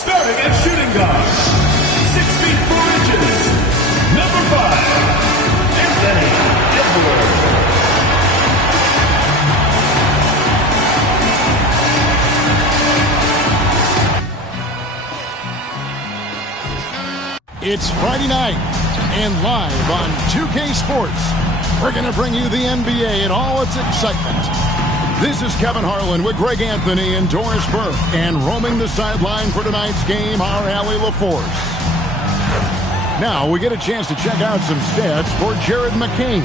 Starting at shooting guard, 6 feet 4 inches, number 5, Anthony Edwards. It's Friday night, and live on 2K Sports, we're going to bring you the NBA and all its excitement. This is Kevin Harlan with Greg Anthony and Doris Burke, and roaming the sideline for tonight's game, our Allie LaForce. Now we get a chance to check out some stats for Jared McCain.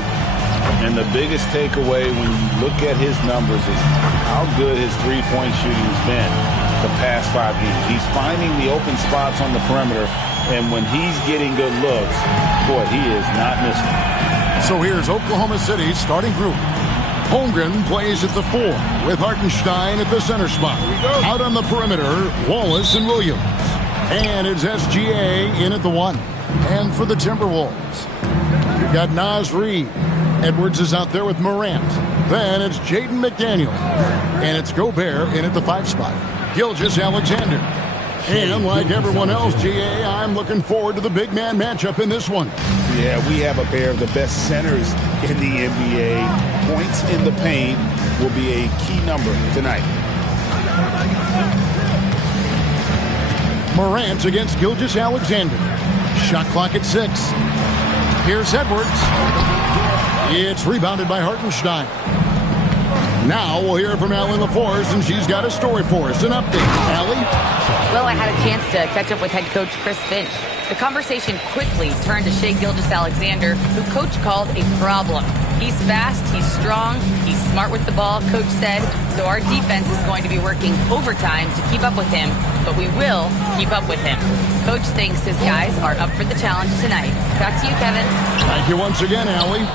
And the biggest takeaway when you look at his numbers is how good his three-point shooting has been the past 5 games. He's finding the open spots on the perimeter, and when he's getting good looks, boy, he is not missing. So here's Oklahoma City's starting group. Holmgren plays at the 4 with Hartenstein at the center spot. Out on the perimeter, Wallace and Williams. And it's SGA in at the 1. And for the Timberwolves, you've got Naz Reid. Edwards is out there with Morant. Then it's Jaden McDaniel. And it's Gobert in at the 5 spot. Gilgeous-Alexander. And like everyone else, GA, I'm looking forward to the big man matchup in this one. Yeah, we have a pair of the best centers in the NBA. Points in the paint will be a key number tonight. Morant against Gilgeous-Alexander. Shot clock at 6. Here's Edwards. It's rebounded by Hartenstein. Now we'll hear from Allie LaForce, and she's got a story for us. An update. Allie? Well, I had a chance to catch up with head coach Chris Finch. The conversation quickly turned to Shai Gilgeous-Alexander, who coach called a problem. He's fast, he's strong, he's smart with the ball, coach said, so our defense is going to be working overtime to keep up with him, but we will keep up with him. Coach thinks his guys are up for the challenge tonight. Back to you, Kevin. Thank you once again, Allie.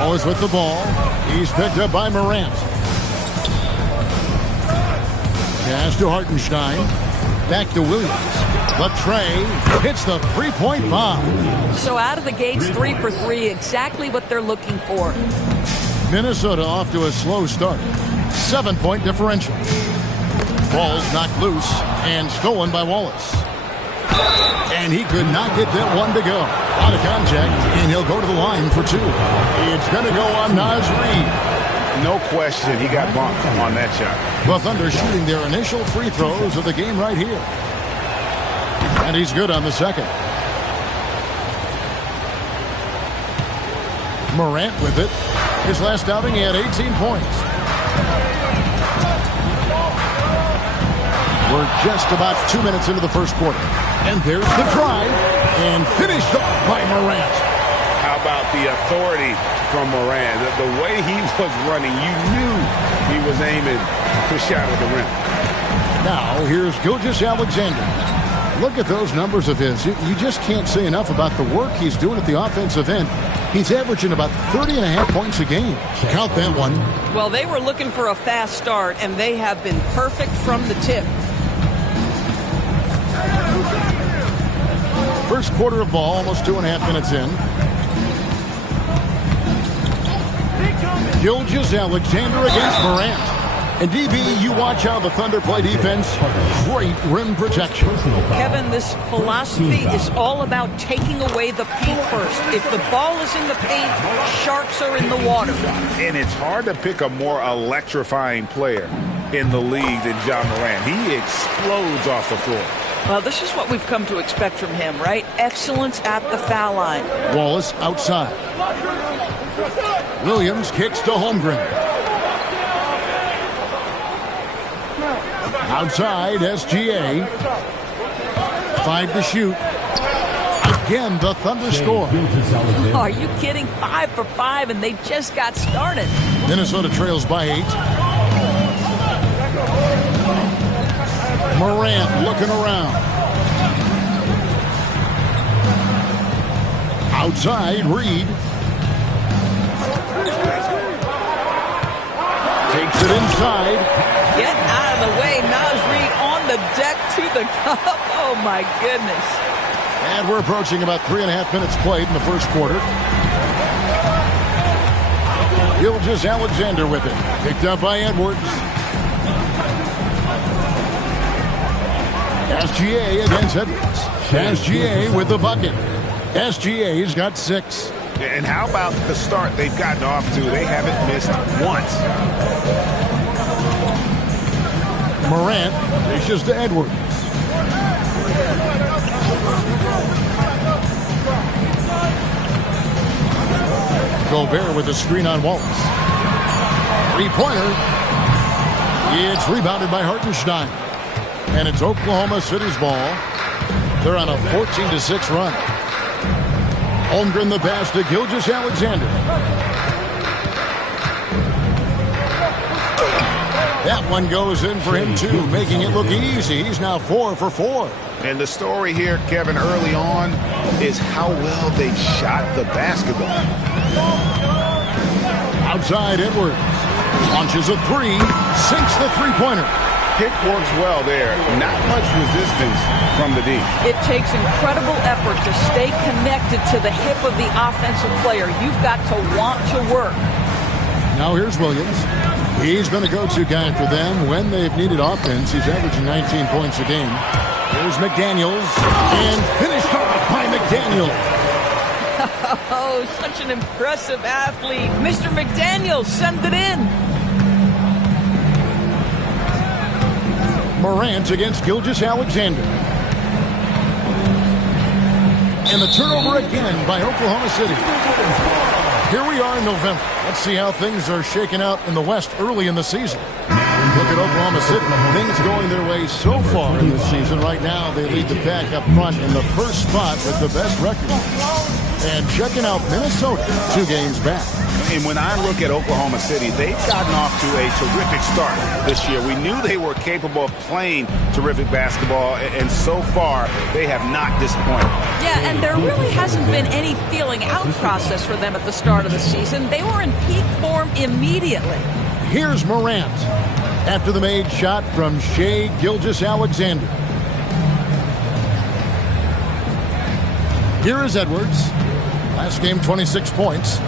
Wallace with the ball. He's picked up by Morant. Pass to Hartenstein. Back to Williams. Latrey hits the three-point bomb. So out of the gates, 3 for 3, exactly what they're looking for. Minnesota off to a slow start. 7-point differential. Ball's knocked loose and stolen by Wallace. And he could not get that one to go. Out of contact, and he'll go to the line for 2. It's going to go on Naz Reid. No question, he got bumped on that shot. The Thunder shooting their initial free throws of the game right here. And he's good on the second. Morant with it. His last outing, he had 18 points. We're just about 2 minutes into the first quarter. And there's the drive. And finished off by Morant. How about the authority from Morant? The way he was running, you knew he was aiming to shatter the rim. Now, here's Gilgeous-Alexander. Look at those numbers of his. You just can't say enough about the work he's doing at the offensive end. He's averaging about 30.5 points a game. Count that one. Well, they were looking for a fast start, and they have been perfect from the tip. First quarter of ball, almost 2.5 minutes in. Gilgeous-Alexander against Morant. And DB, you watch how the Thunder play defense. Great rim protection. Kevin, this philosophy is all about taking away the paint first. If the ball is in the paint, sharks are in the water. And it's hard to pick a more electrifying player in the league than John Morant. He explodes off the floor. Well, this is what we've come to expect from him, right? Excellence at the foul line. Wallace outside. Williams kicks to Holmgren. Outside, SGA. 5 to shoot. Again, the Thunder score. Are you kidding? 5 for 5, and they just got started. Minnesota trails by 8. Morant looking around. Outside, Reid. Takes it inside. Get out of the way. Naz Reid on the deck to the cup. Oh, my goodness. And we're approaching about 3.5 minutes played in the first quarter. Gilgeous-Alexander with it. Picked up by Edwards. SGA against Edwards. SGA with the bucket. SGA's got 6. And how about the start they've gotten off to? They haven't missed once. Morant reaches to Edwards. Gobert with a screen on Wallace. Three-pointer. It's rebounded by Hartenstein. And it's Oklahoma City's ball. They're on a 14-6 run. Holmgren the pass to Gilgeous-Alexander. That one goes in for him, too, making it look easy. He's now 4 for 4. And the story here, Kevin, early on is how well they shot the basketball. Outside Edwards. Launches a 3. Sinks the three-pointer. Pick works well there. Not much resistance from the D. It takes incredible effort to stay connected to the hip of the offensive player. You've got to want to work. Now here's Williams. He's been a go-to guy for them when they've needed offense. He's averaging 19 points a game. Here's McDaniels. And finished off by McDaniels. Oh, such an impressive athlete. Mr. McDaniels, send it in. Morant against Gilgeous-Alexander. And the turnover again by Oklahoma City. Here we are in November. Let's see how things are shaking out in the West early in the season. Look at Oklahoma City. Things going their way so far in this season. Right now, they lead the pack up front in the first spot with the best record. And checking out Minnesota 2 games back. And when I look at Oklahoma City, they've gotten off to a terrific start this year. We knew they were capable of playing terrific basketball, and so far, they have not disappointed. Yeah, and there really hasn't been any feeling out process for them at the start of the season. They were in peak form immediately. Here's Morant after the made shot from Shai Gilgeous-Alexander. Here is Edwards. Last game, 26 points.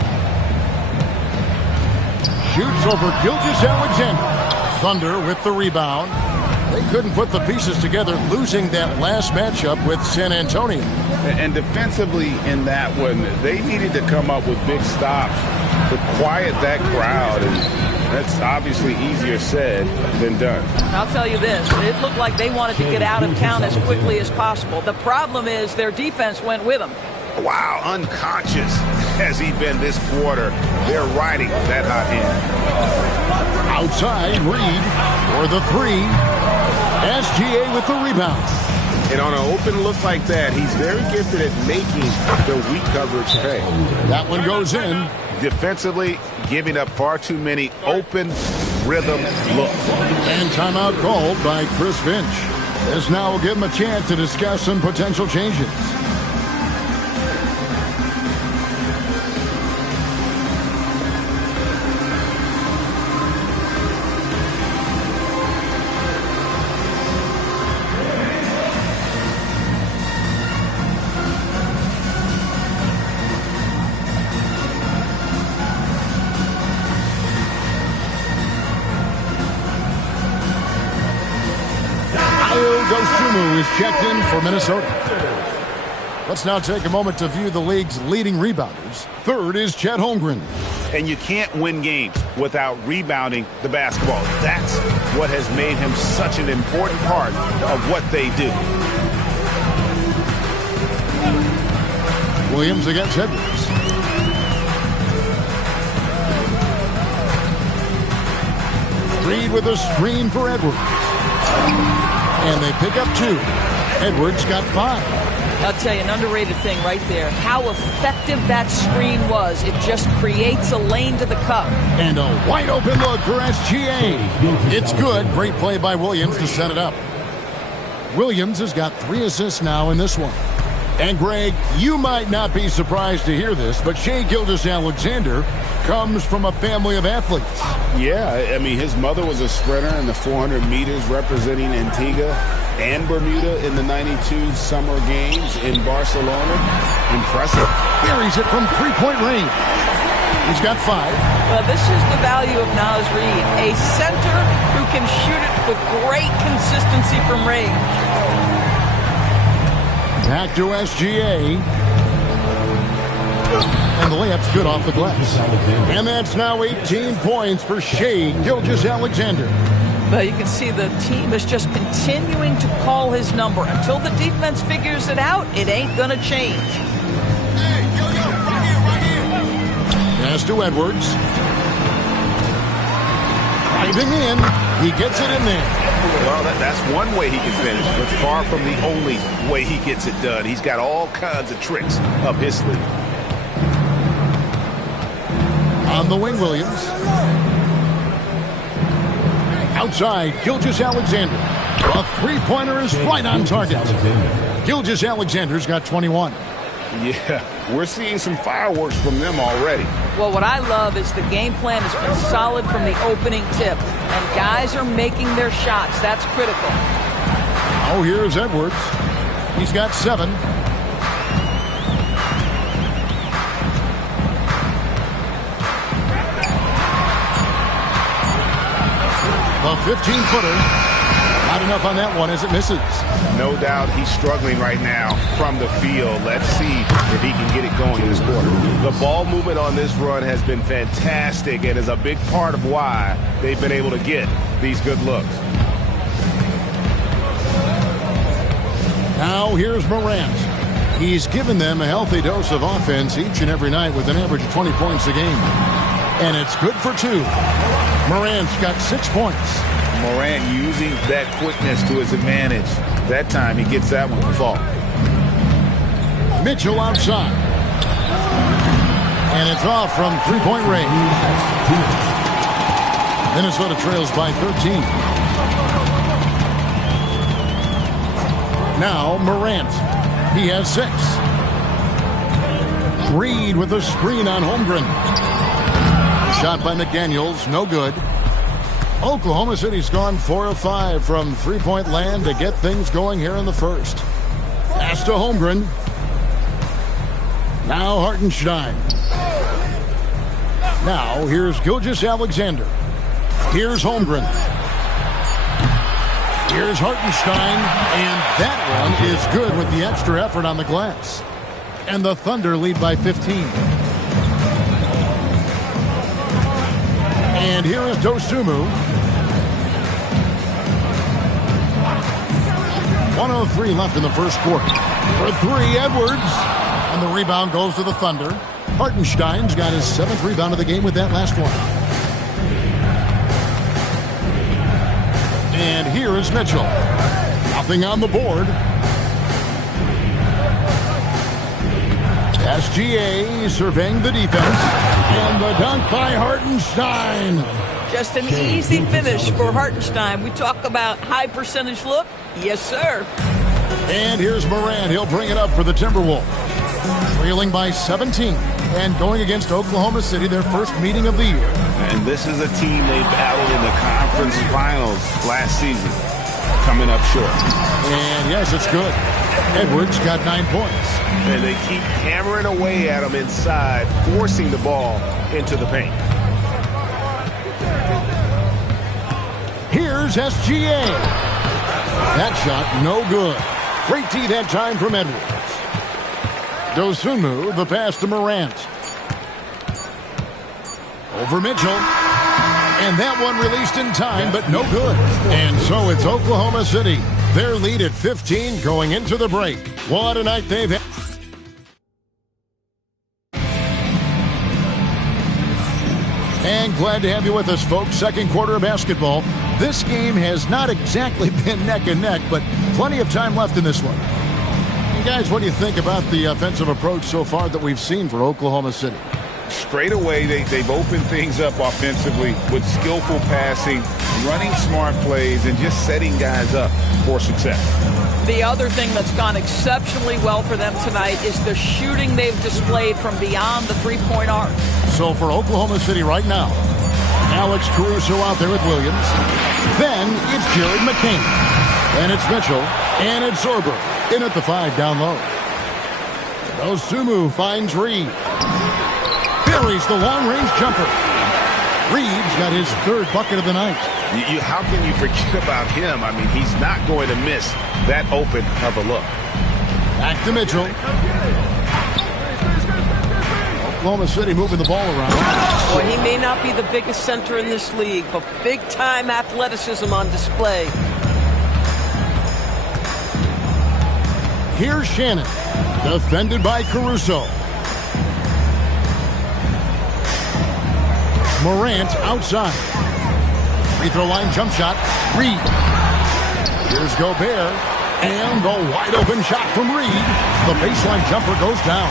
Shoots over Gilgeous-Alexander. Thunder with the rebound. They couldn't put the pieces together, losing that last matchup with San Antonio. And defensively in that one, they needed to come up with big stops to quiet that crowd. And that's obviously easier said than done. I'll tell you this. It looked like they wanted to get out of town as quickly as possible. The problem is their defense went with them. Wow, unconscious has he been this quarter. They're riding that hot hand. Outside, Reed for the 3. SGA with the rebound. And on an open look like that, he's very gifted at making the weak coverage pay. That one goes in. Defensively, giving up far too many open rhythm looks. And timeout called by Chris Finch. This now will give him a chance to discuss some potential changes. Is checked in for Minnesota. Let's now take a moment to view the league's leading rebounders. Third is Chet Holmgren. And you can't win games without rebounding the basketball. That's what has made him such an important part of what they do. Williams against Edwards. Reed with a screen for Edwards. And they pick up 2. Edwards got 5. I'll tell you, an underrated thing right there. How effective that screen was. It just creates a lane to the cup. And a wide open look for SGA. It's good. Great play by Williams to set it up. Williams has got 3 assists now in this one. And Greg, you might not be surprised to hear this, but Shai Gilgeous-Alexander comes from a family of athletes. Yeah, I mean, his mother was a sprinter in the 400 meters representing Antigua and Bermuda in the 92 Summer Games in Barcelona. Impressive. Buries it from 3-point range. He's got 5. Well, this is the value of Naz Reid, a center who can shoot it with great consistency from range. Back to SGA. And the layup's good off the glass. And that's now 18 points for Shai Gilgeous-Alexander. But you can see the team is just continuing to call his number. Until the defense figures it out, it ain't going to change. Pass to Edwards. Driving in. He gets it in there. Well, that's one way he can finish, but far from the only way he gets it done. He's got all kinds of tricks up his sleeve. On the wing, Williams. Outside, Gilgeous-Alexander. A three-pointer is right on target. Gilgeous-Alexander's got 21. Yeah, we're seeing some fireworks from them already. Well, what I love is the game plan has been solid from the opening tip, and guys are making their shots. That's critical. Oh, here's Edwards. He's got 7. The 15-footer. Not enough on that one as it misses. No doubt he's struggling right now from the field. Let's see if he can get it going this quarter. The ball movement on this run has been fantastic and is a big part of why they've been able to get these good looks. Now here's Morant. He's given them a healthy dose of offense each and every night with an average of 20 points a game. And it's good for 2. Morant's got 6 points. Morant using that quickness to his advantage. That time he gets that one to fall. Mitchell outside. And it's off from three-point range. Minnesota trails by 13. Now Morant. He has 6. Reed with a screen on Holmgren. Shot by McDaniels, no good. Oklahoma City's gone 4 of 5 from three-point land to get things going here in the first. Pass to Holmgren. Now Hartenstein. Now here's Gilgeous-Alexander. Here's Holmgren. Here's Hartenstein. And that one is good with the extra effort on the glass. And the Thunder lead by 15. And here is Dosunmu. 1:03 left in the first quarter. For 3, Edwards. And the rebound goes to the Thunder. Hartenstein's got his 7th rebound of the game with that last one. And here is Mitchell. Nothing on the board. SGA surveying the defense. And the dunk by Hartenstein. Just an easy finish for Hartenstein. We talk about high percentage look. Yes, sir. And here's Morant. He'll bring it up for the Timberwolves. Trailing by 17. And going against Oklahoma City, their first meeting of the year. And this is a team they battled in the conference finals last season. Coming up short. And yes, it's good. Edwards got 9 points. And they keep hammering away at him inside, forcing the ball into the paint. Here's SGA. That shot, no good. Great D that time from Edwards. Dosunmu, the pass to Morant. Over Mitchell. And that one released in time, but no good. And so it's Oklahoma City. Their lead at 15 going into the break. What a night they've had. And glad to have you with us, folks. Second quarter of basketball. This game has not exactly been neck and neck, but plenty of time left in this one. And guys, what do you think about the offensive approach so far that we've seen for Oklahoma City? Straight away, they've opened things up offensively with skillful passing, running smart plays, and just setting guys up for success. The other thing that's gone exceptionally well for them tonight is the shooting they've displayed from beyond the three-point arc. So for Oklahoma City right now, Alex Caruso out there with Williams. Then it's Jared McCain. And it's Mitchell. And it's Sorber. In at the 5 down low. Dosunmu finds Reed. buries the long-range jumper. Reeves got his third bucket of the night. How can you forget about him? I mean, he's not going to miss that open of a look. Back to Mitchell. Oklahoma City moving the ball around. Boy, he may not be the biggest center in this league, but big-time athleticism on display. Here's Shannon, defended by Caruso. Morant outside. Free throw line jump shot. Reed. Here's Gobert. And the wide open shot from Reed. The baseline jumper goes down.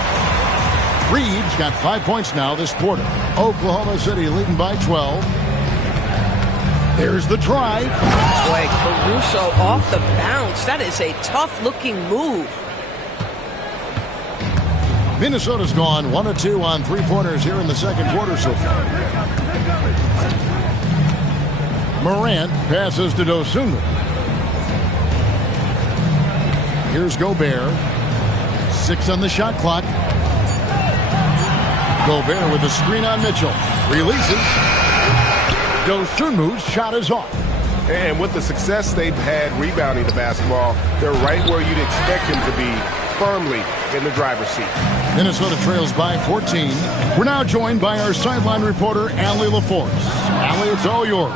Reed's got 5 points now this quarter. Oklahoma City leading by 12. There's the try. Boy, Caruso off the bounce. That is a tough-looking move. Minnesota's gone 1 of 2 on three-pointers here in the second quarter so far. Morant passes to Dosunmu. Here's Gobert. 6 on the shot clock. Gobert with a screen on Mitchell. Releases. Dosunmu's shot is off. And with the success they've had rebounding the basketball, they're right where you'd expect them to be, firmly in the driver's seat. Minnesota trails by 14. We're now joined by our sideline reporter, Allie LaForce. Allie, it's all yours.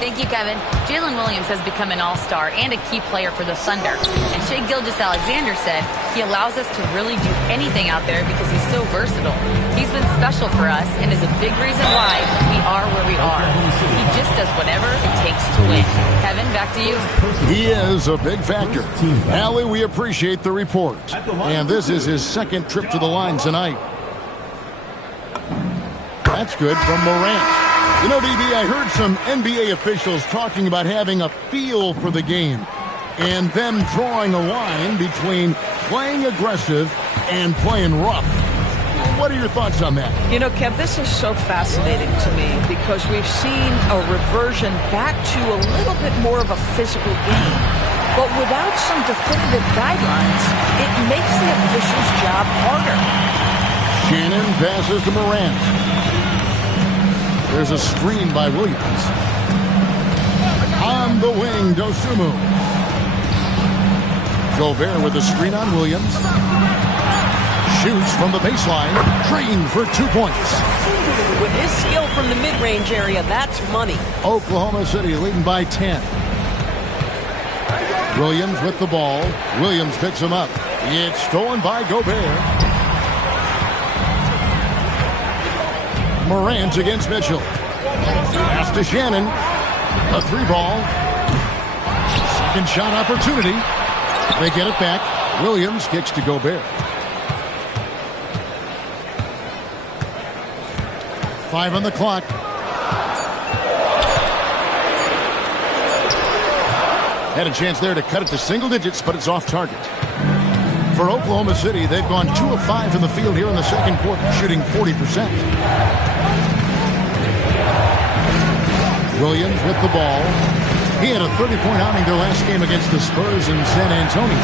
Thank you, Kevin. Jalen Williams has become an all-star and a key player for the Thunder. And Shai Gilgeous-Alexander said he allows us to really do anything out there because he's so versatile. He's been special for us and is a big reason why we are where we are. He just does whatever it takes to win. Kevin, back to you. He is a big factor. Allie, we appreciate the report. And this is his second trip to the line tonight. That's good from Morant. You know, DB, I heard some NBA officials talking about having a feel for the game and them drawing a line between playing aggressive and playing rough. What are your thoughts on that? You know, Kev, this is so fascinating to me because we've seen a reversion back to a little bit more of a physical game. But without some definitive guidelines, it makes the official's job harder. Shannon passes to Morant. There's a screen by Williams. On the wing, Dosunmu. Gobert with a screen on Williams. Shoots from the baseline. Drained for 2 points. With his skill from the mid-range area, that's money. Oklahoma City leading by 10. Williams with the ball. Williams picks him up. It's stolen by Gobert. Morant against Mitchell. Pass to Shannon. A 3-ball. Second shot opportunity. They get it back. Williams kicks to Gobert. 5 on the clock. Had a chance there to cut it to single digits, but it's off target. For Oklahoma City, they've gone 2 of 5 in the field here in the second quarter, shooting 40%. Williams with the ball. He had a 30-point outing their last game against the Spurs in San Antonio.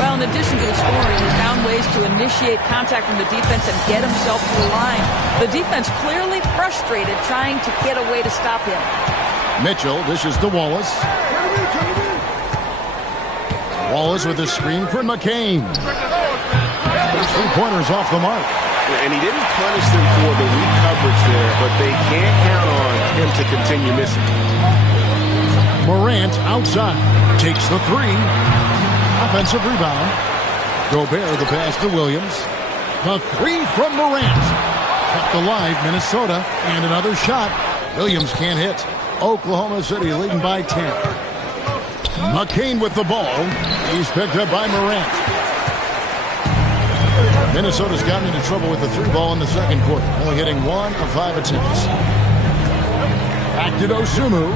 Well, in addition to the scoring, he found ways to initiate contact from the defense and get himself to the line. The defense clearly frustrated trying to get a way to stop him. Mitchell dishes to Wallace. Wallace with a screen for McCain. 3-pointers off the mark. And he didn't punish them for the weak coverage there, but they can't count on him to continue missing. Morant outside. Takes the 3. Offensive rebound. Gobert the pass to Williams. The 3 from Morant. Kept alive Minnesota. And another shot. Williams can't hit. Oklahoma City leading by 10. McCain with the ball. He's picked up by Morant. Minnesota's gotten into trouble with the 3-ball in the second quarter, only hitting 1 of 5 attempts. Back to Dosunmu.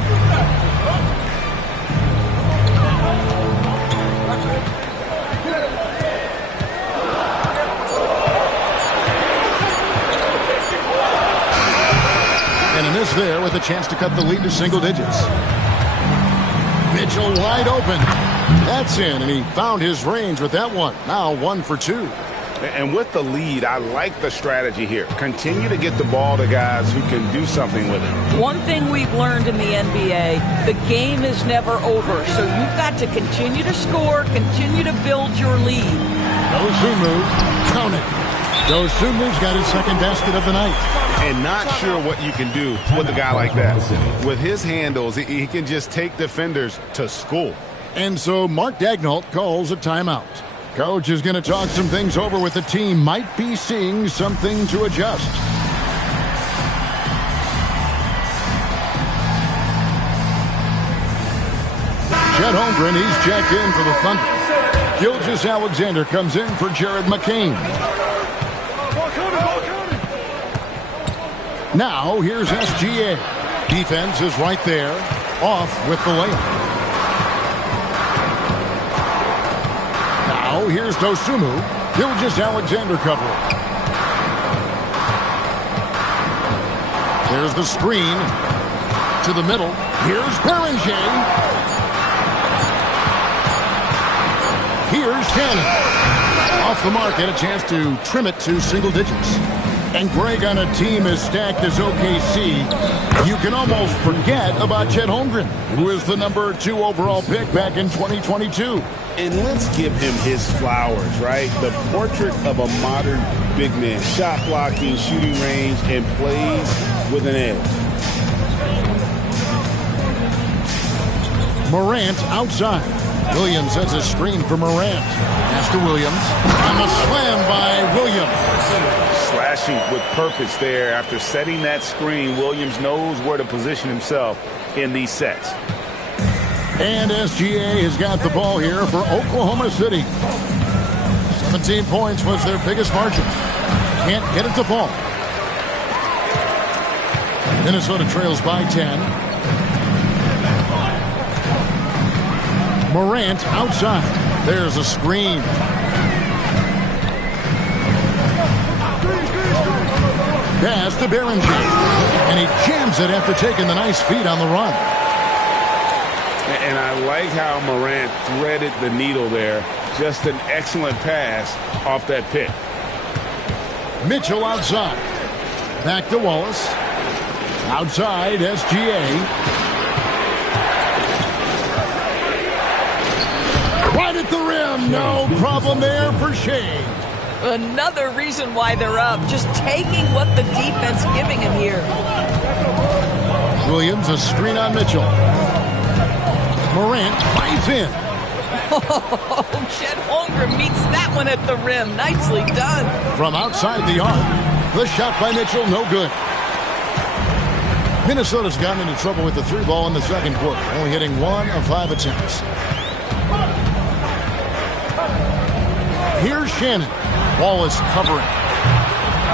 And a miss there with a chance to cut the lead to single digits. Mitchell wide open. That's in, and he found his range with that one. Now 1 for 2. And with the lead, I like the strategy here. Continue to get the ball to guys who can do something with it. One thing we've learned in the NBA, the game is never over. So you've got to continue to score, continue to build your lead. Dosunmu, count it. Dosumu's got his second basket of the night. And not sure what you can do with a guy like that. With his handles, he can just take defenders to school. And so Mark Daigneault calls a timeout. Coach is going to talk some things over with the team. Might be seeing something to adjust. Chet Holmgren, he's checked in for the Thunder. Gilgeous-Alexander comes in for Jared McCain. Now here's SGA. Defense is right there. Off with the layup. Now here's Dosunmu. Gilgeous-Alexander covering. There's the screen to the middle. Here's Beringer. Here's Cannon. Off the mark, had a chance to trim it to single digits. And Greg, on a team as stacked as OKC, you can almost forget about Chet Holmgren, who is the number 2 overall pick back in 2022. And let's give him his flowers, right? The portrait of a modern big man. Shot blocking, shooting range, and plays with an edge. Morant outside. Williams has a screen for Morant. Pass to Williams. And a slam by Williams. Slashing with purpose there. After setting that screen, Williams knows where to position himself in these sets. And SGA has got the ball here for Oklahoma City. 17 points was their biggest margin. Can't get it to fall. Minnesota trails by 10. Morant outside. There's a screen. Pass to Beringer. And he jams it after taking the nice feed on the run. And I like how Morant threaded the needle there. Just an excellent pass off that pick. Mitchell outside. Back to Wallace. Outside, SGA. Right at the rim. No problem there for Shea. Another reason why they're up. Just taking what the defense giving him here. Williams, a screen on Mitchell. Morant flies in. Oh, Chet Holmgren meets that one at the rim. Nicely done. From outside the arc. The shot by Mitchell, no good. Minnesota's gotten into trouble with the 3 ball in the second quarter, only hitting 1 of 5 attempts. Here's Shannon. Wallace covering.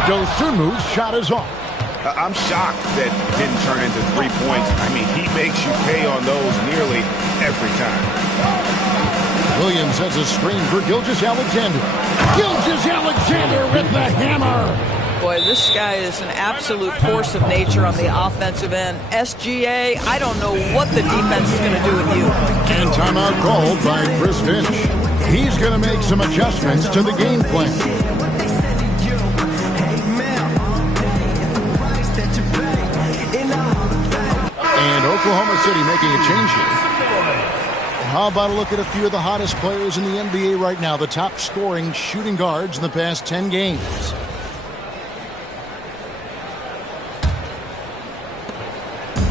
Dosunmu's shot is off. I'm shocked that didn't turn into 3 points. I mean, he makes you pay on those nearly every time. Williams has a screen for Gilgeous-Alexander. Gilgeous-Alexander with the hammer. Boy, this guy is an absolute force of nature on the offensive end. SGA, I don't know what the defense is going to do with you. And timeout called by Chris Finch. He's going to make some adjustments to the game plan. And Oklahoma City making a change here. And how about a look at a few of the hottest players in the NBA right now, the top scoring shooting guards in the past 10 games.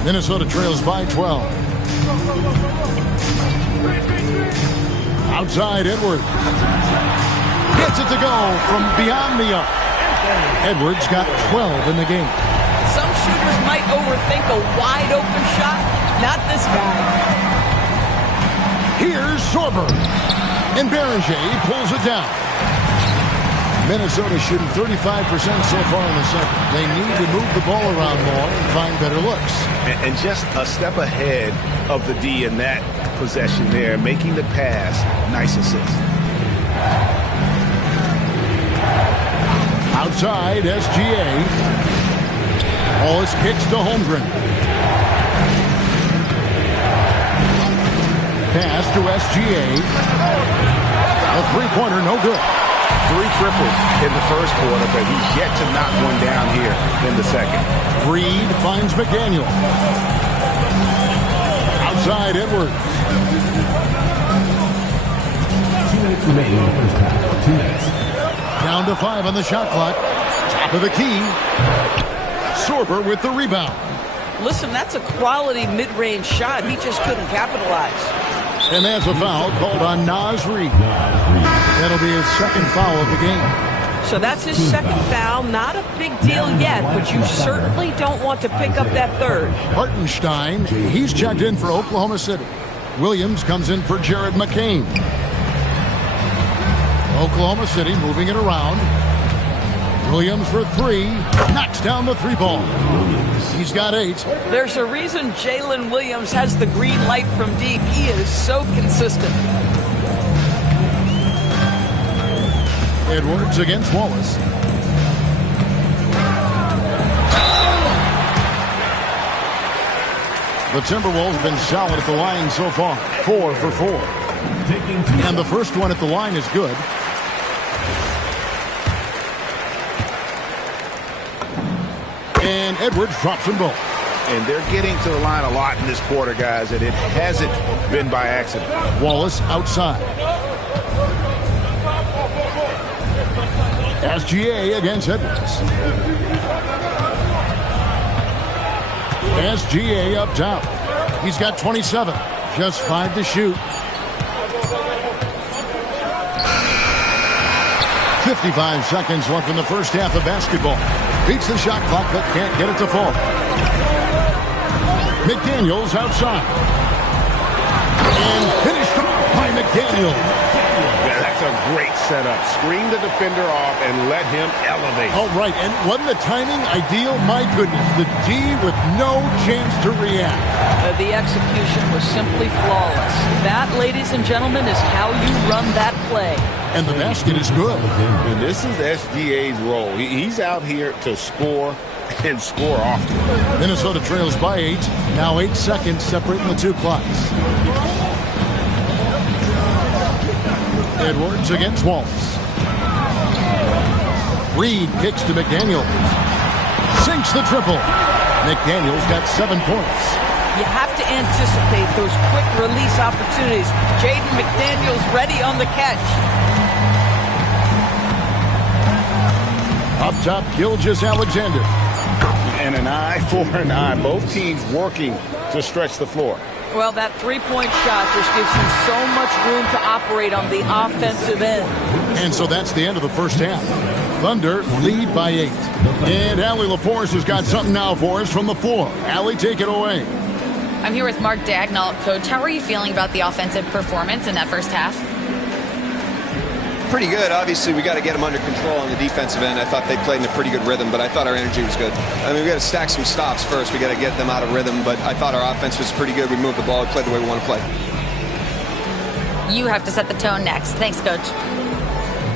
Minnesota trails by 12. Outside Edwards. Gets it to go from beyond the arc. Edwards got 12 in the game. Some shooters might overthink a wide open shot. Not this guy. Here's Sorber. And Beringer pulls it down. Minnesota shooting 35% so far in the second. They need to move the ball around more and find better looks. And just a step ahead of the D in that possession there, making the pass. Nice assist. Outside, SGA. Wallace kicks to Holmgren. Pass to SGA. A three-pointer, no good. 3 triples in the first quarter, but he's yet to knock one down here in the second. Reed finds McDaniel. Outside Edwards. 2 minutes remaining in the first half. 2 minutes. Down to 5 on the shot clock. Top of the key. Sorber with the rebound. Listen, that's a quality mid-range shot. He just couldn't capitalize. And that's a foul called on Naz Reid. That'll be his second foul of the game. So that's his second foul. Not a big deal yet, but you certainly don't want to pick up that third. Hartenstein, he's checked in for Oklahoma City. Williams comes in for Jared McCain. Oklahoma City moving it around. Williams for 3. Knocks down the 3 ball. He's got 8. There's a reason Jalen Williams has the green light from deep. He is so consistent. Edwards against Wallace. The Timberwolves have been solid at the line so far. 4 for 4. And the first one at the line is good. And Edwards drops them both. And they're getting to the line a lot in this quarter, guys, and it hasn't been by accident. Wallace outside. SGA against Edwards. SGA up top. He's got 27. Just 5 to shoot. 55 seconds left in the first half of basketball. Beats the shot clock, but can't get it to fall. McDaniels outside. And finished off by McDaniel. Yeah, that's a great setup. Screen the defender off and let him elevate. All right, and wasn't the timing ideal? My goodness, the D with no chance to react. The execution was simply flawless. That, ladies and gentlemen, is how you run that play. And the basket is good. And this is SGA's role. He's out here to score and score often. Minnesota trails by 8. Now 8 seconds separating the 2 clocks. Edwards against Wallace. Reed kicks to McDaniels. Sinks the triple. McDaniels got 7 points. You have to anticipate those quick release opportunities. Jaden McDaniels ready on the catch. Up top, Gilgeous-Alexander. And an eye for an eye. Both teams working to stretch the floor. Well, that three-point shot just gives you so much room to operate on the offensive end. And so that's the end of the first half. Thunder lead by 8. And Allie LaForce has got something now for us from the floor. Allie, take it away. I'm here with Mark Dagnall. Coach, how are you feeling about the offensive performance in that first half? Pretty good. Obviously, we got to get them under control on the defensive end. I thought they played in a pretty good rhythm, but I thought our energy was good. I mean, we got to stack some stops first. We got to get them out of rhythm, but I thought our offense was pretty good. We moved the ball, we played the way we want to play. You have to set the tone next. Thanks, Coach.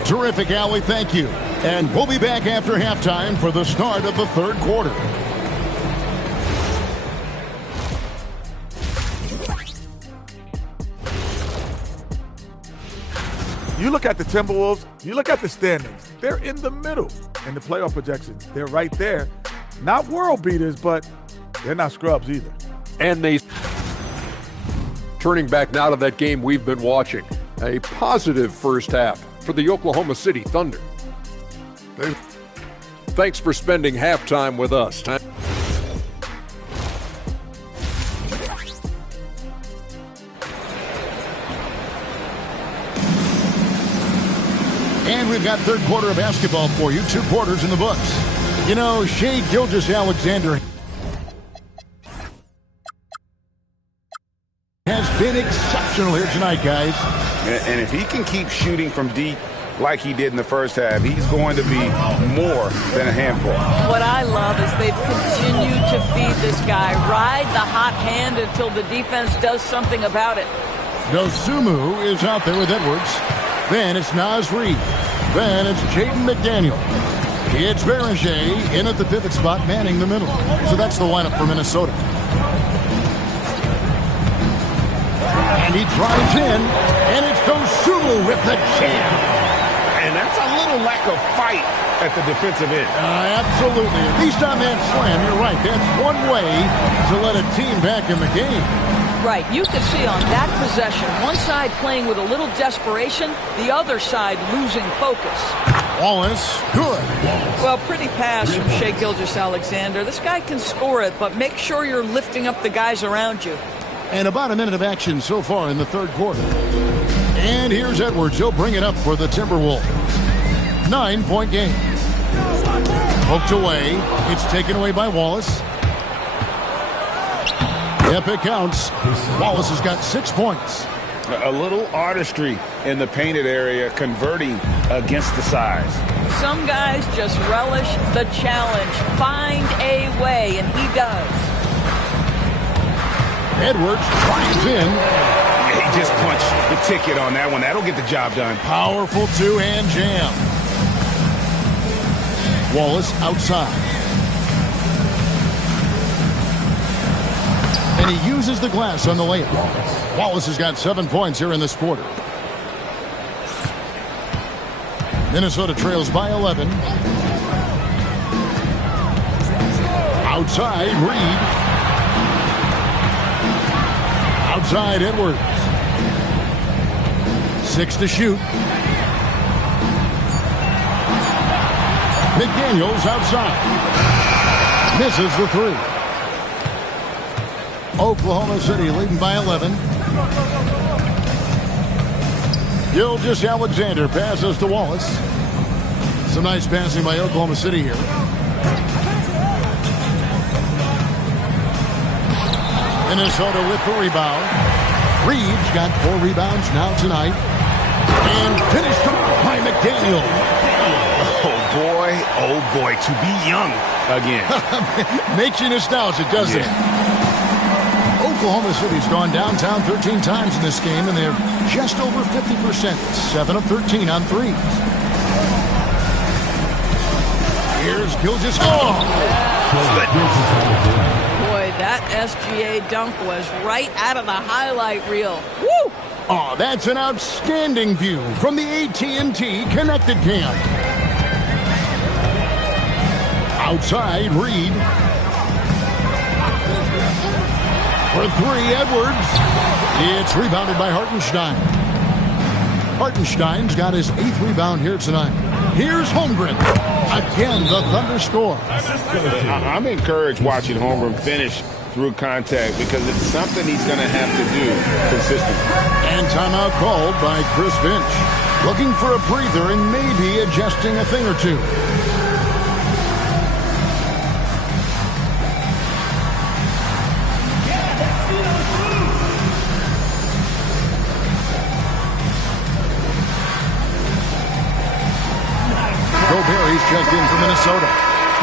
Terrific, Allie. Thank you. And we'll be back after halftime for the start of the third quarter. You look at the Timberwolves, you look at the standings. They're in the middle in the playoff projections. They're right there. Not world beaters, but they're not scrubs either. And they turning back now to that game we've been watching. A positive first half for the Oklahoma City Thunder. Thanks for spending halftime with us. And we've got third quarter of basketball for you. 2 quarters in the books. You know, Shai Gilgeous-Alexander has been exceptional here tonight, guys. And if he can keep shooting from deep like he did in the first half, he's going to be more than a handful. What I love is they've continued to feed this guy. Ride the hot hand until the defense does something about it. Dosunmu is out there with Edwards. Then it's Naz Reid. Then it's Jaden McDaniel. It's Berger in at the pivot spot, manning the middle. So that's the lineup for Minnesota. And he drives in, and it's Dosunmu with the jam. And that's a little a lack of fight at the defensive end. Absolutely. At least on that slam, you're right. That's one way to let a team back in the game. Right. You can see on that possession, one side playing with a little desperation, the other side losing focus. Wallace, good. Well, pretty pass from Shai Gilgeous-Alexander. This guy can score it, but make sure you're lifting up the guys around you. And about a minute of action so far in the third quarter. And here's Edwards. He'll bring it up for the Timberwolves. 9-point game. Poked away. It's taken away by Wallace. Yep, it counts. Wallace has got 6 points. A little artistry in the painted area, converting against the size. Some guys just relish the challenge. Find a way, and he does. Edwards drives in. He just punched the ticket on that one. That'll get the job done. Powerful two-hand jam. Wallace outside. And he uses the glass on the layup. Wallace has got 7 points here in this quarter. Minnesota trails by 11. Outside, Reed. Outside, Edwards. 6 to shoot. McDaniels outside. Misses the 3. Oklahoma City leading by 11. Gilgeous-Alexander passes to Wallace. Some nice passing by Oklahoma City here. Minnesota with the rebound. Reeves got 4 rebounds now tonight. And finished by McDaniel. Oh boy, to be young again. Makes you nostalgic, doesn't it? Oklahoma City's gone downtown 13 times in this game, and they're just over 50%. 7 of 13 on threes. Here's Gilgeous. Oh! Boy, that SGA dunk was right out of the highlight reel. Woo! Oh, that's an outstanding view from the AT&T Connected Cam. Outside, Reed. For 3, Edwards. It's rebounded by Hartenstein. Hartenstein's got his 8th rebound here tonight. Here's Holmgren. Again, the Thunder score. I'm encouraged watching Holmgren finish through contact because it's something he's going to have to do consistently. And timeout called by Chris Finch. Looking for a breather and maybe adjusting a thing or two. He's checked in for Minnesota.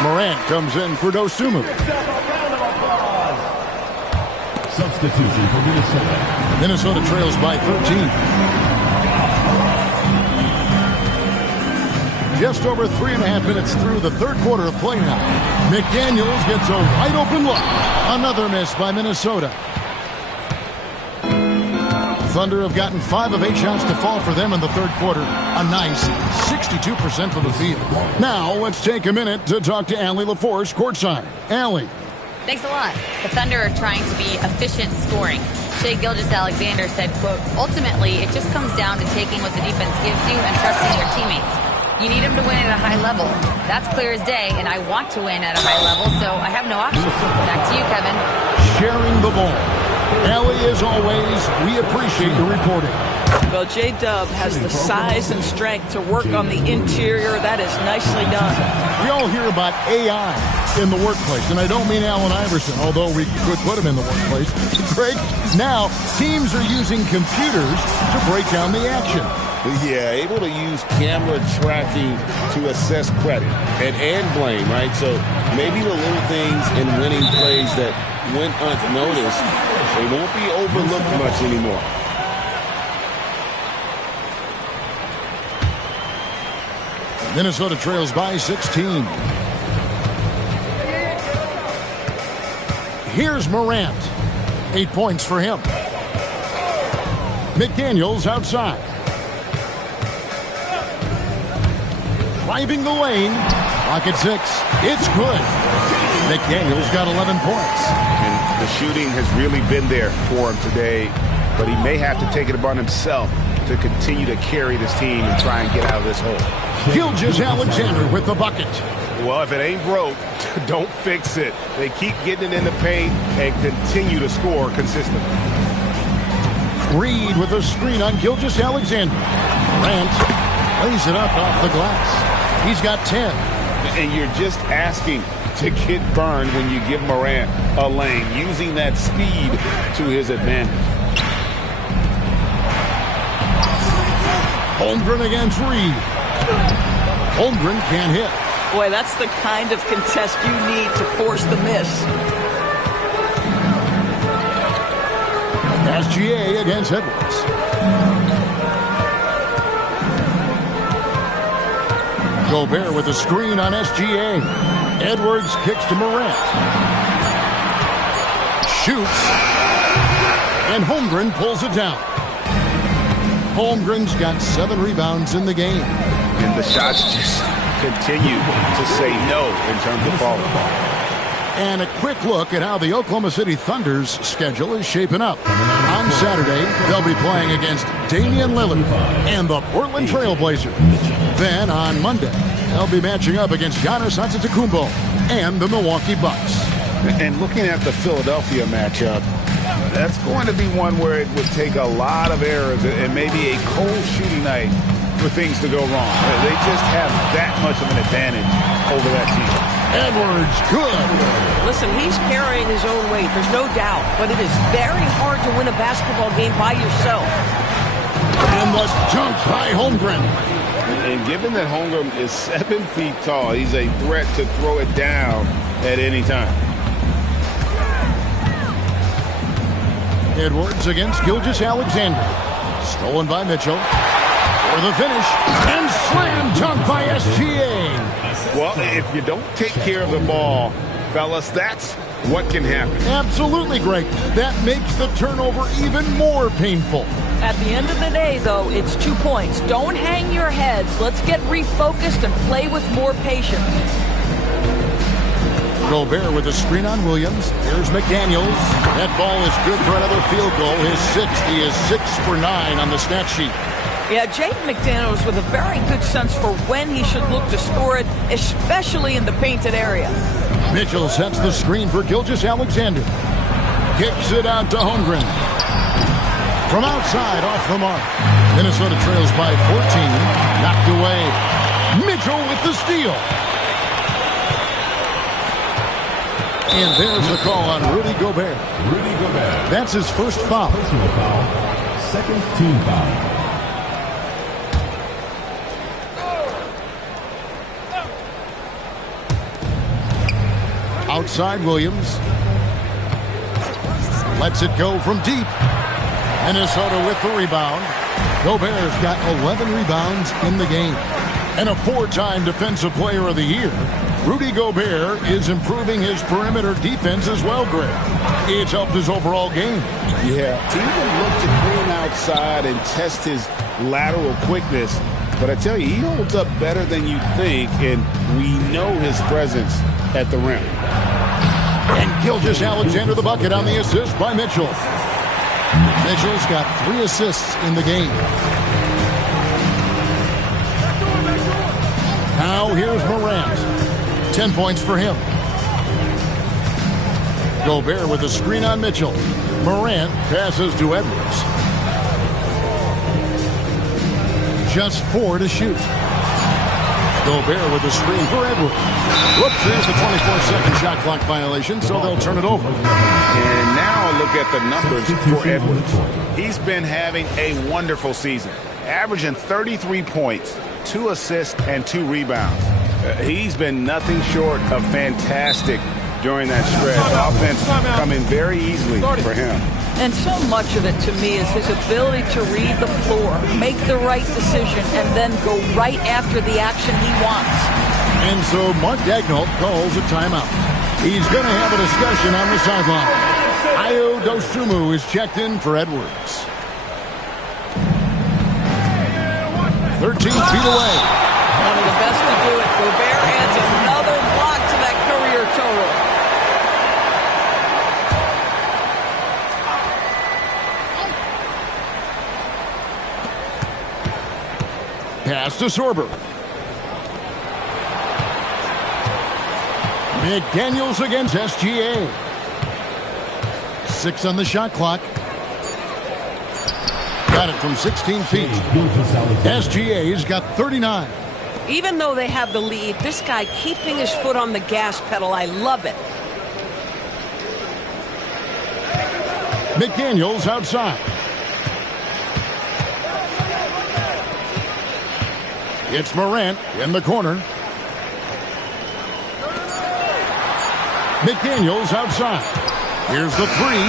Morant comes in for Dosunmu. Substitution for Minnesota. Minnesota trails by 13. Just over 3.5 minutes through the third quarter of play now. McDaniels gets a wide open look. Another miss by Minnesota. Thunder have gotten 5 of 8 shots to fall for them in the third quarter. A nice 62% from the field. Now, let's take a minute to talk to Allie LaForce courtside. Allie. Thanks a lot. The Thunder are trying to be efficient scoring. Shai Gilgeous-Alexander said, quote, ultimately, it just comes down to taking what the defense gives you and trusting your teammates. You need them to win at a high level. That's clear as day, and I want to win at a high level, so I have no option. Back to you, Kevin. Sharing the ball. Allie, as always, we appreciate your reporting. Well, J-Dub has the size and strength to work on the interior. That is nicely done. We all hear about AI in the workplace, and I don't mean Allen Iverson, although we could put him in the workplace. Greg, now teams are using computers to break down the action. Yeah, able to use camera tracking to assess credit and blame, right? So maybe the little things in winning plays that went unnoticed, they won't be overlooked much anymore. Minnesota trails by 16. Here's Morant. 8 points for him. McDaniels outside. driving the lane. Clock at 6. It's good. McDaniel's got 11 points. And the shooting has really been there for him today, but he may have to take it upon himself to continue to carry this team and try and get out of this hole. Gilgeous-Alexander with the bucket. Well, if it ain't broke, don't fix it. They keep getting it in the paint and continue to score consistently. Reed with a screen on Gilgeous-Alexander. Morant lays it up off the glass. He's got 10. And you're just asking to get burned when you give Morant a lane, using that speed to his advantage. Holmgren against Reed. Holmgren can't hit. Boy, that's the kind of contest you need to force the miss. SGA against Edwards. Gobert with a screen on SGA. Edwards kicks to Morant. Shoots. And Holmgren pulls it down. Holmgren's got 7 rebounds in the game. And the shots just continue to say no in terms of falling. And a quick look at how the Oklahoma City Thunder's schedule is shaping up. On Saturday, they'll be playing against Damian Lillard and the Portland Trail Blazers. Then on Monday, they'll be matching up against Giannis Antetokounmpo and the Milwaukee Bucks. And looking at the Philadelphia matchup, That's going to be one where it would take a lot of errors and maybe a cold shooting night for things to go wrong. They just have that much of an advantage over that team. Edwards, good. Listen, he's carrying his own weight, there's no doubt, but it is very hard to win a basketball game by yourself. And the dunk by Holmgren. and given that Holmgren is 7 feet tall, he's a threat to throw it down at any time. Edwards against Gilgeous-Alexander. Stolen by Mitchell. For the finish. And slam dunk by SGA. Well, if you don't take care of the ball, fellas, that's what can happen. Absolutely, Greg. That makes the turnover even more painful. At the end of the day, though, it's 2 points. Don't hang your heads. Let's get refocused and play with more patience. Gobert with a screen on Williams. Here's McDaniels. That ball is good for another field goal. His 6th. He is 6 for 9 on the stat sheet. Yeah, Jaden McDaniels with a very good sense for when he should look to score it, especially in the painted area. Mitchell sets the screen for Gilgeous-Alexander. Kicks it out to Holmgren. From outside, off the mark. Minnesota trails by 14. Knocked away. Mitchell with the steal. And there's the call on Rudy Gobert. Rudy Gobert. That's his first foul. Personal foul. Second team foul. Outside Williams. Lets it go from deep. Minnesota with the rebound. Gobert's got 11 rebounds in the game. And a 4-time Defensive Player of the Year. Rudy Gobert is improving his perimeter defense as well, Greg. It's helped his overall game. Yeah, to even look to clean outside and test his lateral quickness. But I tell you, he holds up better than you think, and we know his presence at the rim. And Gilgeous-Alexander the bucket on the assist by Mitchell. Mitchell's got 3 assists in the game. Now here's Morant. 10 points for him. Gobert with a screen on Mitchell. Morant passes to Edwards. Just 4 to shoot. Gobert with a screen for Edwards. Whoops, there's the 24-second shot clock violation, so they'll turn it over. And now look at the numbers for Edwards. He's been having a wonderful season, averaging 33 points, 2 assists, and 2 rebounds. He's been nothing short of fantastic during that stretch. Offense coming very easily for him. And so much of it, to me, is his ability to read the floor, make the right decision, and then go right after the action he wants. And so Mark Daigneault calls a timeout. He's going to have a discussion on the sideline. Ayo Dosunmu is checked in for Edwards. 13 feet away. One of the best Pass to Sorber. McDaniels against SGA. 6 on the shot clock. Got it from 16 feet. SGA's got 39. Even though they have the lead, this guy keeping his foot on the gas pedal, I love it. McDaniels outside. It's Morant in the corner. McDaniels outside. Here's the three.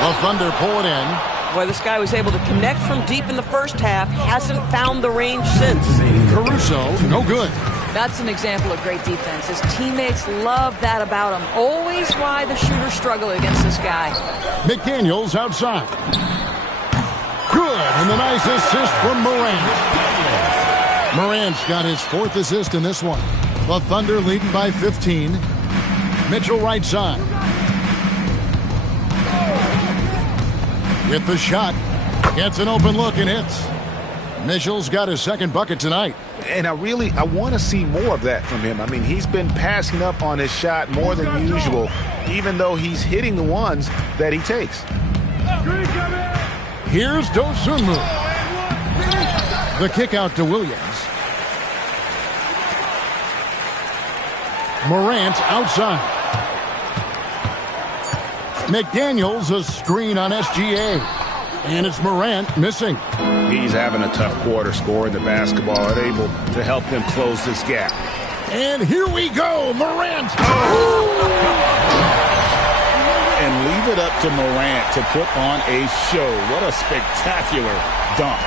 The Thunder pull it in. Boy, this guy was able to connect from deep in the first half. Hasn't found the range since. Caruso, no good. That's an example of great defense. His teammates love that about him. Always why the shooters struggle against this guy. McDaniels outside. Good, and the nice assist from Morant. Morant's got his 4th assist in this one. The Thunder leading by 15. Mitchell right side. With the shot. Gets an open look and hits. Mitchell's got his 2nd bucket tonight. And I want to see more of that from him. I mean, he's been passing up on his shot more than usual, even though he's hitting the ones that he takes. Here's Dosunmu. The kick out to Williams. Morant outside. McDaniels a screen on SGA. And it's Morant missing. He's having a tough quarter scoring the basketball and able to help them close this gap. And here we go, Morant. And leave it up to Morant to put on a show. What a spectacular dunk.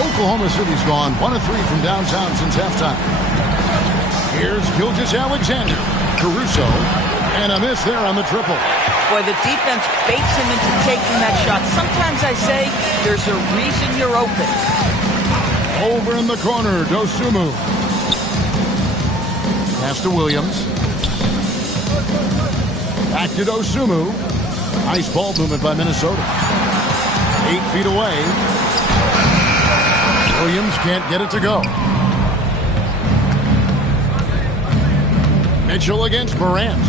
Oklahoma City's gone 1 of 3 from downtown since halftime. Here's Gilgeous-Alexander. Caruso. And a miss there on the triple. Boy, the defense baits him into taking that shot. Sometimes I say there's a reason you're open. Over in the corner, Dosunmu. Pass to Williams. Back to Dosunmu. Nice ball movement by Minnesota. 8 feet away. Williams can't get it to go. Mitchell against Morant.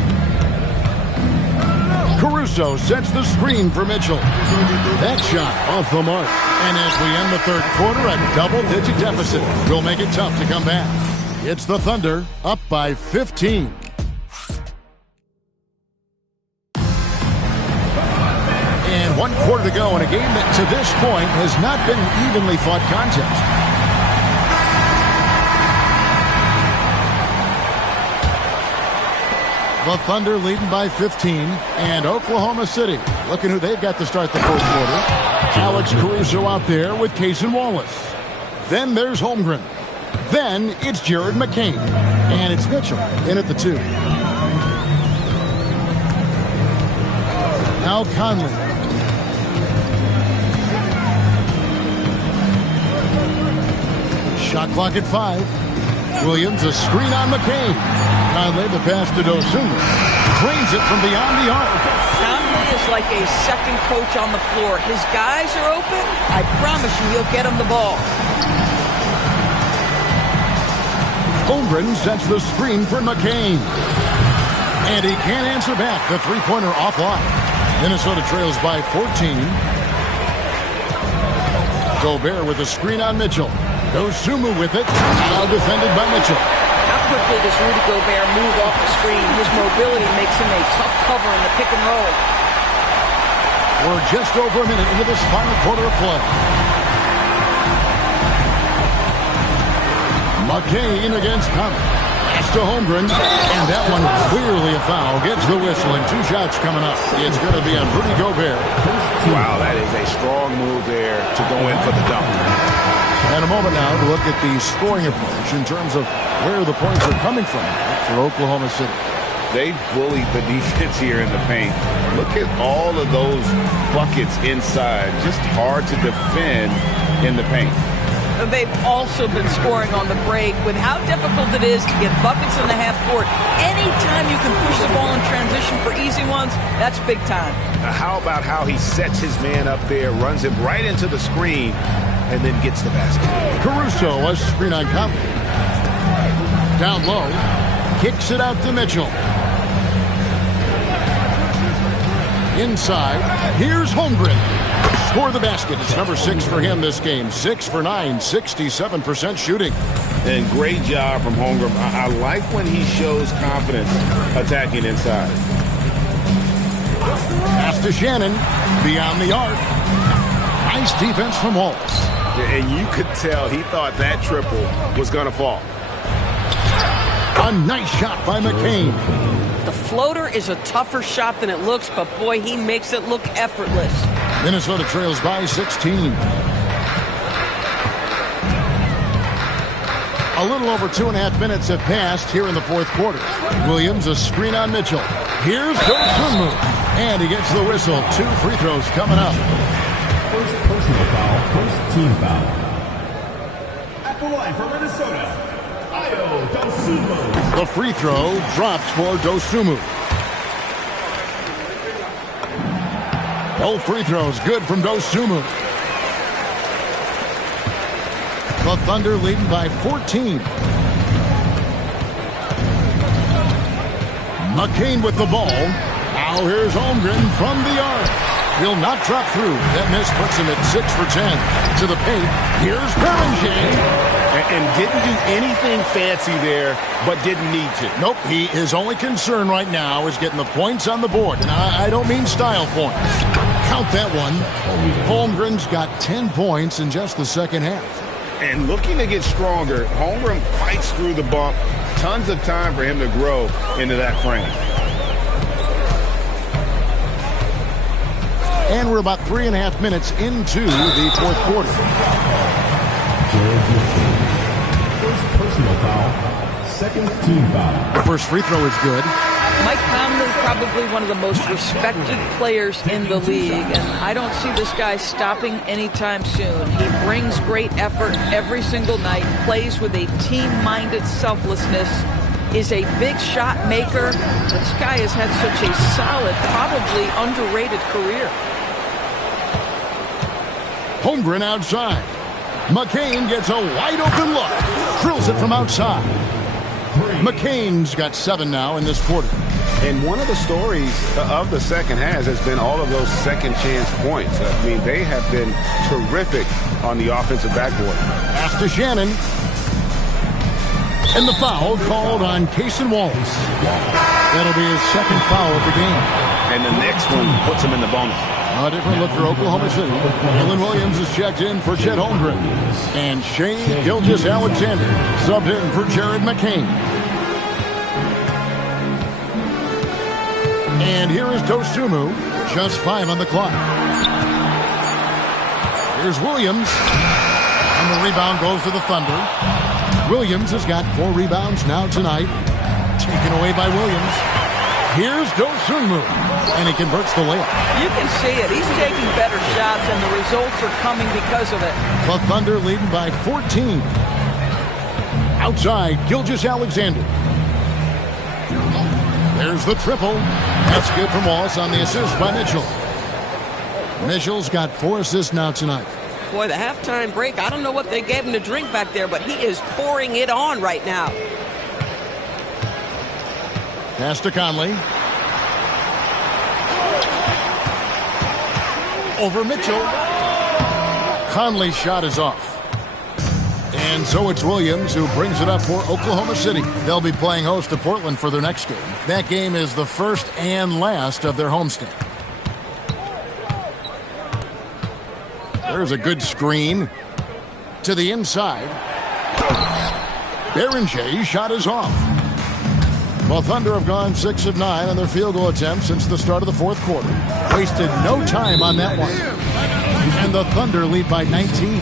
Caruso sets the screen for Mitchell. That shot off the mark. And as we end the 3rd quarter, a double-digit deficit will make it tough to come back. It's the Thunder up by 15. And 1 quarter to go in a game that to this point has not been an evenly fought contest. The Thunder leading by 15, and Oklahoma City looking who they've got to start the 4th quarter. Alex Caruso out there with Case and Wallace. Then there's Holmgren. Then it's Jared McCain. And it's Mitchell in at the 2. Now Conley. Shot clock at 5. Williams a screen on McCain. Conley the pass to Dosunmu. Drains it from beyond the arc. Conley is like a second coach on the floor. His guys are open. I promise you he'll get him the ball. Holmgren sets the screen for McCain. And he can't answer back. The three-pointer offline. Minnesota trails by 14. Gobert with a screen on Mitchell. Dosunmu with it. Now defended by Mitchell. How quickly does Rudy Gobert move off the screen? His mobility makes him a tough cover in the pick and roll. We're just over a minute into this final quarter of play. McCain against Conley. Pass to Holmgren. And that one clearly a foul. Gets the whistle and 2 shots coming up. It's going to be on Rudy Gobert. Wow, that is a strong move there to go in for the dunk. And a moment now to look at the scoring approach in terms of where the points are coming from for Oklahoma City. They bullied the defense here in the paint. Look at all of those buckets inside. Just hard to defend in the paint. They've also been scoring on the break with how difficult it is to get buckets in the half court. Anytime you can push the ball in transition for easy ones, that's big time. Now how about how he sets his man up there, runs him right into the screen, and then gets the basket. Caruso, a screen on Conley. Down low, kicks it out to Mitchell. Inside, here's Holmgren. Score the basket. It's number 6 for him this game. 6 for 9, 67% shooting. And great job from Holmgren. I like when he shows confidence attacking inside. Pass to Shannon, beyond the arc. Nice defense from Wallace. And you could tell he thought that triple was going to fall. A nice shot by McCain. The floater is a tougher shot than it looks, but boy, he makes it look effortless. Minnesota trails by 16. A little over 2.5 minutes have passed here in the fourth quarter. Williams, a screen on Mitchell. Here's Dosunmu, and he gets the whistle. 2 free throws coming up. First personal foul, first team foul. At the line for Minnesota, Ayo Dosunmu. The free throw drops for Dosunmu. Both free throws good from Dosunmu. The Thunder leading by 14. McCain with the ball. Now here's Holmgren from the arc. He'll not drop through. That miss puts him at 6 for 10. To the paint. Here's Berringer. And didn't do anything fancy there, but didn't need to. Nope, his only concern right now is getting the points on the board. And I don't mean style points. Count that one. Holmgren's got 10 points in just the second half. And looking to get stronger, Holmgren fights through the bump. Tons of time for him to grow into that frame. And we're about 3.5 minutes into the fourth quarter. First personal foul, second team foul. The first free throw is good. Mike Conley, probably one of the most respected players in the league, and I don't see this guy stopping anytime soon. He brings great effort every single night, plays with a team-minded selflessness, is a big shot maker. This guy has had such a solid, probably underrated career. Holmgren outside. McCain gets a wide-open look. Drills it from outside. McCain's got 7 now in this quarter. And one of the stories of the second half has been all of those second chance points. I mean, they have been terrific on the offensive backboard. Pass to Shannon. And the foul called on Cason Wallace. That'll be his second foul of the game. And the next one puts him in the bonus. A different look for Oklahoma City. Dylan Williams is checked in for Chet Holmgren. And Shea Gilgeous-Alexander subbed in for Jared McCain. And here is Dosunmu, just 5 on the clock. Here's Williams. And the rebound goes to the Thunder. Williams has got 4 rebounds now tonight. Taken away by Williams. Here's Dosunmu, and he converts the layup. You can see it. He's taking better shots, and the results are coming because of it. The Thunder leading by 14. Outside, Gilgeous-Alexander. There's the triple. That's good from Wallace on the assist by Mitchell. Mitchell's got 4 assists now tonight. Boy, the halftime break, I don't know what they gave him to drink back there, but he is pouring it on right now. Pass to Conley. Over Mitchell. Conley's shot is off. And so it's Williams who brings it up for Oklahoma City. They'll be playing host to Portland for their next game. That game is the first and last of their homestand. There's a good screen to the inside. Berringer's shot is off. Well, Thunder have gone 6 of 9 on their field goal attempts since the start of the fourth quarter. Wasted no time on that one. And the Thunder lead by 19.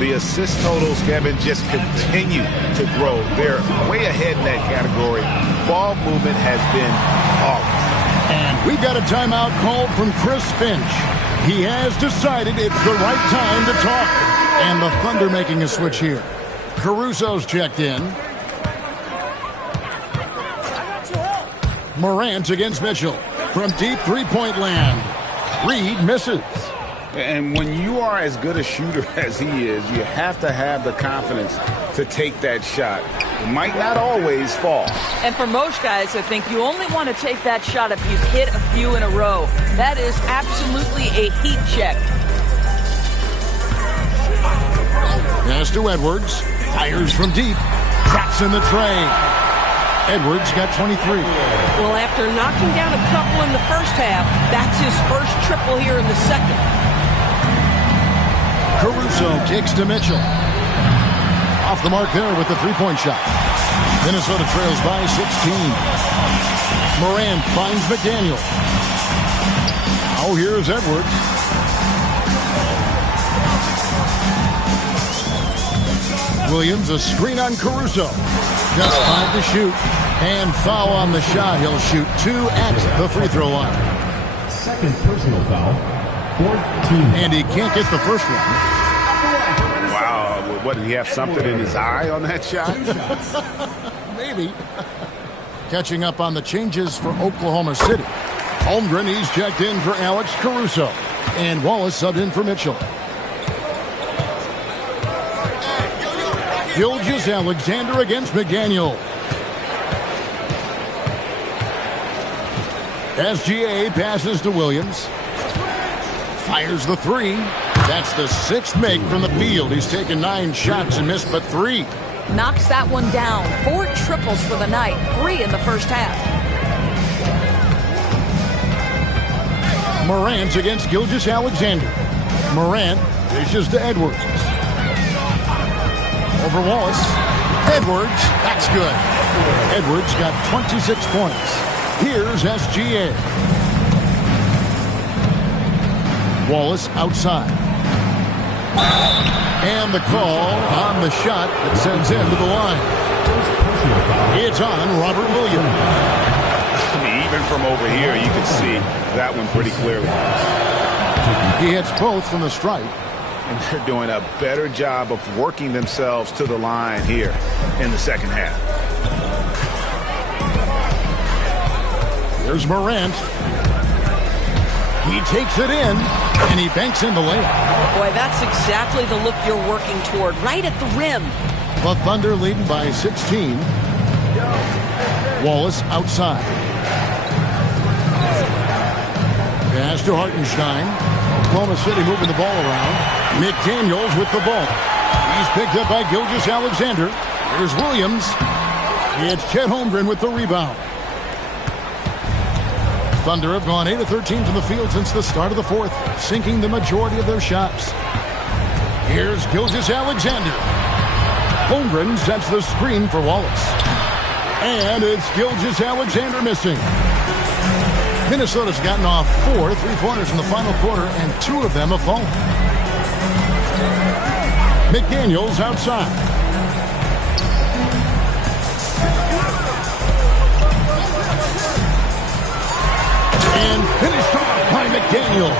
The assist totals, Kevin, just continue to grow. They're way ahead in that category. Ball movement has been flawless. And we've got a timeout called from Chris Finch. He has decided it's the right time to talk. And the Thunder making a switch here. Caruso's checked in. Morant against Mitchell from deep three-point land. Reed misses. And when you are as good a shooter as he is, you have to have the confidence to take that shot. It might not always fall. And for most guys, I think you only want to take that shot if you've hit a few in a row. That is absolutely a heat check. Pass to Edwards. Fires from deep. Traps in the tray. Edwards got 23. Well, after knocking down a couple in the first half, that's his first triple here in the second. Caruso kicks to Mitchell. Off the mark there with the three-point shot. Minnesota trails by 16. Morant finds McDaniel. Now here's Edwards. Williams, a screen on Caruso. Just 5 to shoot. And foul on the shot. He'll shoot 2 at the free throw line. Second personal foul. Fourth team. And he can't get the first one. Wow. What, did he have something in his eye on that shot? Maybe. Catching up on the changes for Oklahoma City. Holmgren, he's checked in for Alex Caruso. And Wallace subbed in for Mitchell. Gilgeous-Alexander against McDaniel. SGA passes to Williams. Fires the three. That's the 6th make from the field. He's taken 9 shots and missed but 3. Knocks that one down. 4 triples for the night. 3 in the first half. Morant against Gilgeous-Alexander. Morant dishes to Edwards. Over Wallace. Edwards, that's good. Edwards got 26 points. Here's SGA. Wallace outside. And the call on the shot that sends him to the line. It's on Robert Williams. I mean, even from over here, you can see that one pretty clearly. He hits both from the stripe. And they're doing a better job of working themselves to the line here in the second half. Here's Morant. He takes it in, and he banks in the layup. Boy, that's exactly the look you're working toward, right at the rim. The Thunder leading by 16. Wallace outside. Pass to Hartenstein. Oklahoma City moving the ball around. McDaniels with the ball. He's picked up by Gilgeous-Alexander. Here's Williams. It's Chet Holmgren with the rebound. Thunder have gone 8 of 13 from the field since the start of the fourth, sinking the majority of their shots. Here's Gilgeous-Alexander. Holmgren sets the screen for Wallace. And it's Gilgeous-Alexander missing. Minnesota's gotten off 4 3-pointers in the final quarter, and 2 of them have fallen. McDaniels outside. And finished off by McDaniel.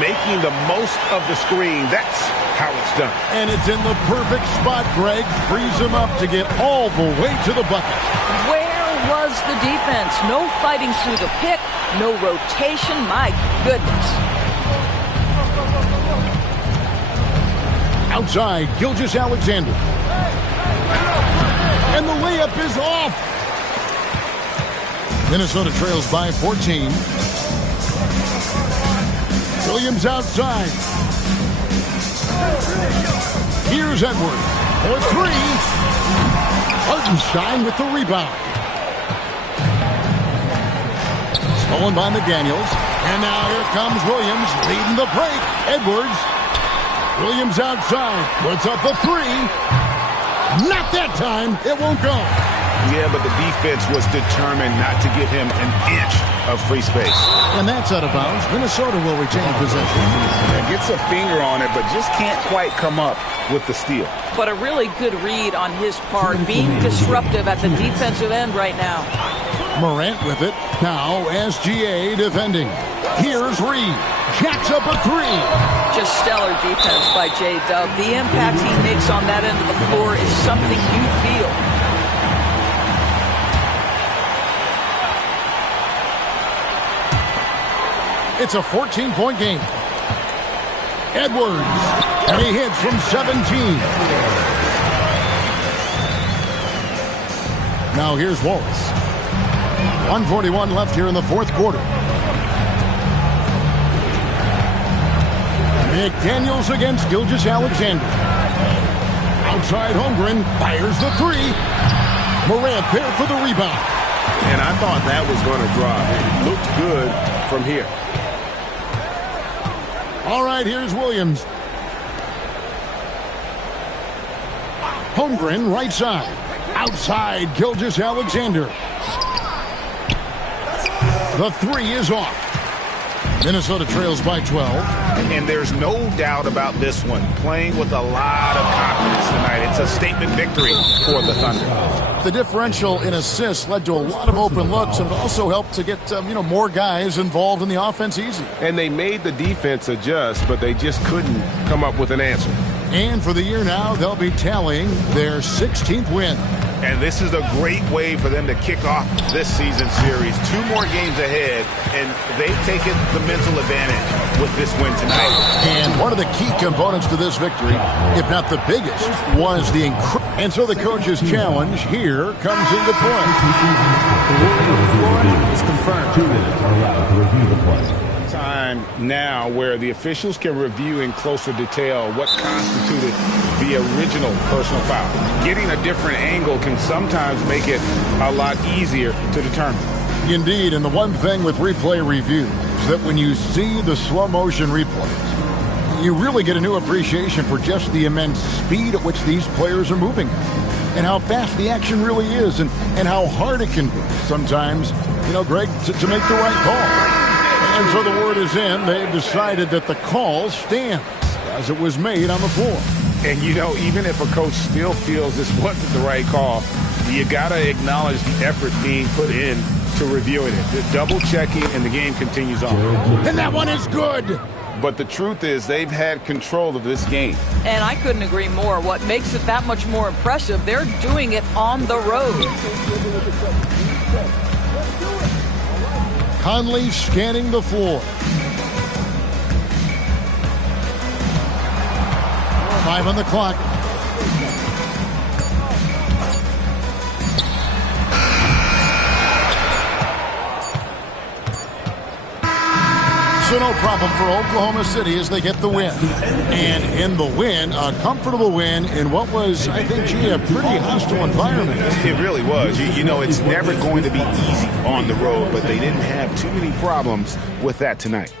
Making the most of the screen. That's how it's done. And it's in the perfect spot. Greg frees him up to get all the way to the bucket. Where was the defense? No fighting through the pick. No rotation. My goodness. Outside, Gilgeous-Alexander. And the layup is off. Minnesota trails by 14. Williams outside. Here's Edwards for 3. Hartenstein with the rebound. Stolen by McDaniels. And now here comes Williams leading the break. Edwards. Williams outside. Puts up a 3. Not that time. It won't go. Yeah, but the defense was determined not to give him an inch of free space. And that's out of bounds. Minnesota will retain possession. And gets a finger on it, but just can't quite come up with the steal. But a really good read on his part, being disruptive at the defensive end right now. Morant with it. Now SGA defending. Here's Reed. Jacks up a 3. Just stellar defense by J-Dub. The impact he makes on that end of the floor is something you feel. It's a 14-point game. Edwards, and he hits from 17. Now here's Wallace. 1:41 left here in the fourth quarter. McDaniels against Gilgeous-Alexander. Outside Holmgren fires the three. Morant there for the rebound. And I thought that was going to drop. It looked good from here. All right, here's Williams. Holmgren right side. Outside Gilgeous-Alexander. The three is off. Minnesota trails by 12. And there's no doubt about this one. Playing with a lot of confidence tonight. It's a statement victory for the Thunder. The differential in assists led to a lot of open looks, and it also helped to get more guys involved in the offense easy. And they made the defense adjust, but they just couldn't come up with an answer. And for the year now, they'll be tallying their 16th win. And this is a great way for them to kick off this season series. 2 more games ahead, and they've taken the mental advantage with this win tonight. And one of the key components to this victory, if not the biggest, was the and so the coach's challenge here comes into play. Is confirmed. 2 minutes are allowed to review the play. Time now where the officials can review in closer detail what constituted the original personal foul. Getting a different angle can sometimes make it a lot easier to determine. Indeed, and the one thing with replay review is that when you see the slow motion replays, you really get a new appreciation for just the immense speed at which these players are moving and how fast the action really is and how hard it can be sometimes, Greg, to make the right call. And so the word is in. They've decided that the call stands as it was made on the floor. And, even if a coach still feels this wasn't the right call, you got to acknowledge the effort being put in to reviewing it. The double-checking, and the game continues on. And that one is good. But the truth is they've had control of this game. And I couldn't agree more. What makes it that much more impressive, they're doing it on the road. Conley scanning the floor. 5 on the clock. So no problem for Oklahoma City as they get the win. And in the win, a comfortable win in what was, I think, a pretty hostile environment. It really was. It's never going to be easy on the road, but they didn't have too many problems with that tonight.